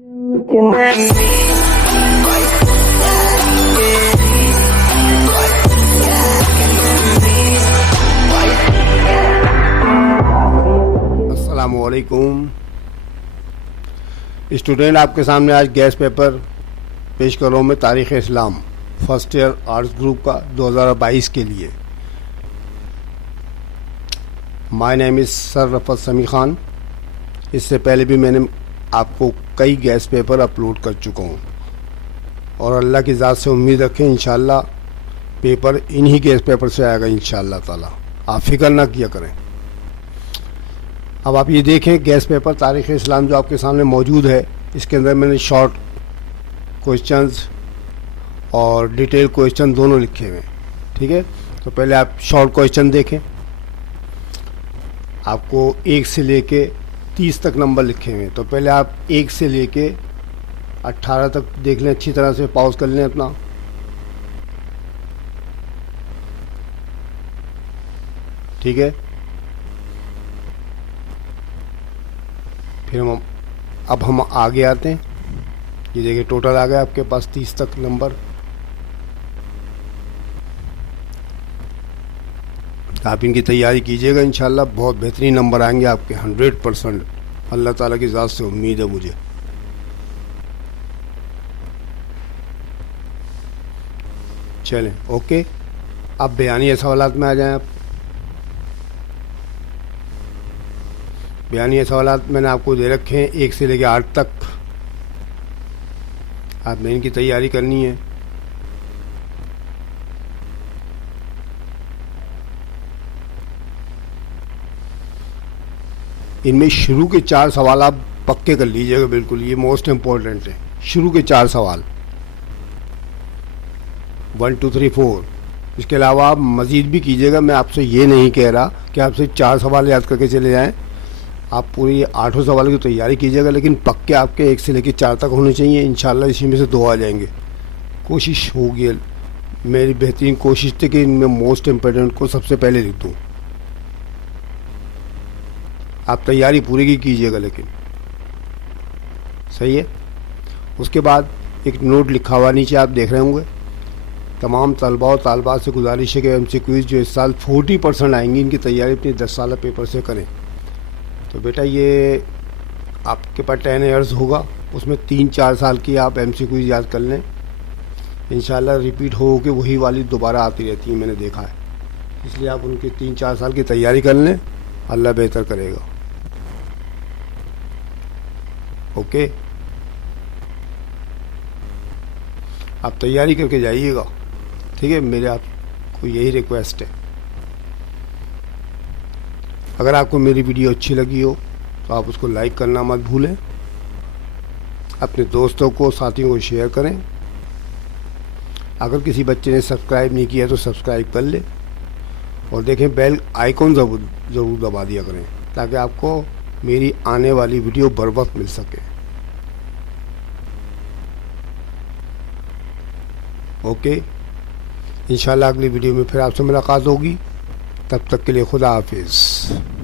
अस्सलामुअलैकुम स्टूडेंट, आपके सामने आज गैस पेपर पेश कर रहा हूँ मैं तारीख़ इस्लाम फर्स्ट ईयर आर्ट्स ग्रुप का 2022 के लिए। My name is sir Rafat समी ख़ान। इससे पहले भी मैंने आपको कई गैस पेपर अपलोड कर चुका हूँ और अल्लाह की ज़ात से उम्मीद रखें इंशाअल्लाह पेपर इन्हीं गैस पेपर से आएगा इंशाअल्लाह ताला। आप फिक्र ना किया करें। अब आप ये देखें गैस पेपर तारीख़ इस्लाम जो आपके सामने मौजूद है, इसके अंदर मैंने शॉर्ट क्वेश्चंस और डिटेल क्वेश्चन दोनों लिखे हुए हैं। ठीक है, तो पहले आप शॉर्ट क्वेश्चन देखें। आपको 1 से लेके 30 तक नंबर लिखे हुए हैं, तो पहले आप 1 से लेके 18 तक देख लें, अच्छी तरह से पॉज कर लें अपना। ठीक है, फिर हम आगे आते हैं। ये देखिए टोटल आ गया आपके पास 30 तक नंबर। आप इनकी तैयारी कीजिएगा, इंशाल्लाह बहुत बेहतरीन नंबर आएंगे आपके 100%। अल्लाह ताला की ज़ात से उम्मीद है मुझे। चलें ओके, अब बयानी सवालात में आ जाएं आप। बयानी सवालात मैंने आपको दे रखे हैं 1 से लेकर 8 तक। आपने इनकी तैयारी करनी है। इनमें शुरू के 4 सवाल आप पक्के कर लीजिएगा, बिल्कुल ये मोस्ट इम्पोर्टेंट है। शुरू के 4 सवाल 1 2 3 4। इसके अलावा आप मज़ीद भी कीजिएगा। मैं आपसे ये नहीं कह रहा कि आपसे 4 सवाल याद करके चले जाएं। आप पूरी 8 सवालों की तैयारी कीजिएगा, लेकिन पक्के आपके 1 से लेकर 4 तक होने चाहिए। इंशाल्लाह इसी में से 2 आ जाएंगे। कोशिश होगी, मेरी बेहतरीन कोशिश थी कि इनमें मोस्ट इम्पोर्टेंट को सबसे पहले लिख दूँ। आप तैयारी पूरी की कीजिएगा, लेकिन सही है। उसके बाद एक नोट लिखा हुआ नीचे आप देख रहे होंगे। तमाम तलबा और तालबात से गुजारिश है कि MCQs जो इस साल 40% आएंगी, इनकी तैयारी अपनी 10 साल पेपर से करें। तो बेटा ये आपके पास 10 ईयर्स होगा, उसमें 3-4 साल की आप MCQs याद कर लें। इंशाल्लाह रिपीट हो के वही वाली दोबारा आती रहती है, मैंने देखा है। इसलिए आप उनकी 3-4 साल की तैयारी कर लें, अल्लाह बेहतर करेगा। ओके, आप तैयारी करके जाइएगा। ठीक है, मेरे आपको यही रिक्वेस्ट है। अगर आपको मेरी वीडियो अच्छी लगी हो तो आप उसको लाइक करना मत भूलें। अपने दोस्तों को, साथियों को शेयर करें। अगर किसी बच्चे ने सब्सक्राइब नहीं किया तो सब्सक्राइब कर ले और देखें बेल आइकॉन ज़रूर दबा दिया करें, ताकि आपको मेरी आने वाली वीडियो बर वक्त मिल सके। ओके, इंशाल्लाह अगली वीडियो में फिर आपसे मुलाकात होगी। तब तक के लिए खुदा हाफिज़।